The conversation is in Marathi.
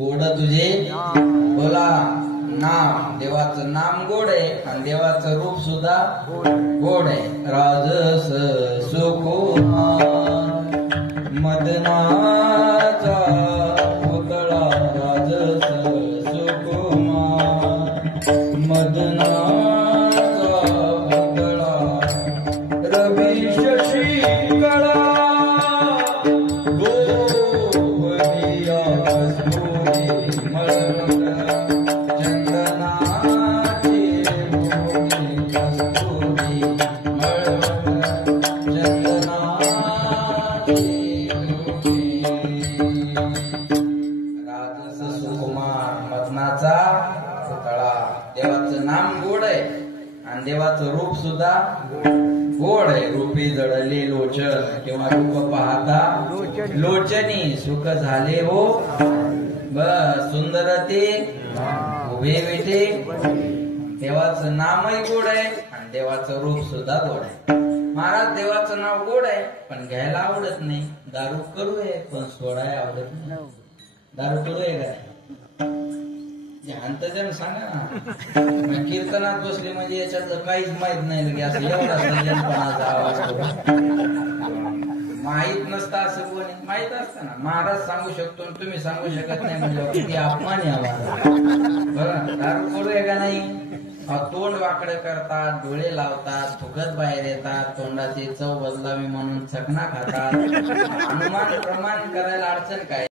गोड तुझे बोला नाम, देवाचं नाम गोड आहे आणि देवाचं रूप सुद्धा गोड आहे. राजस सुकुमार मदनाचा पुतळा, राजस सुकुमार मदनाचा पुतळा, रवी शशी कळा पुतळा. देवाचं नाम गोड आहे आणि देवाचं रूप सुद्धा गोड आहे. रूपी जळले लोचन किंवा रूप पाहता लोचनी सुख झाले हो बस सुंदर ते उभे बेटे. देवाचं नामही गोड आहे आणि देवाचं रूप सुद्धा गोड आहे. महाराज देवाचं नाव गोड आहे पण घ्यायला आवडत नाही. दारू करू आहे पण सोडायला आवडत नाही. दारू करू आहे काय अंतजन सांगा ना. कीर्तनात बसले म्हणजे याच्यात काहीच माहित नाही की असं एवढा सज्जनपणाचा आवाज माहित नसता असं कोणी माहित असतं ना. महाराज सांगू शकतो तुम्ही सांगू शकत नाही म्हणजे किती अपमान आहे आम्हाला. बरं दारू करूया का नाही. तोंड वाकडं करतात, डोळे लावतात, फुगत बाहेर येतात, तोंडाची चव बदलावी म्हणून चकना खातात. अनुमान प्रमाण करायला अडचण काय.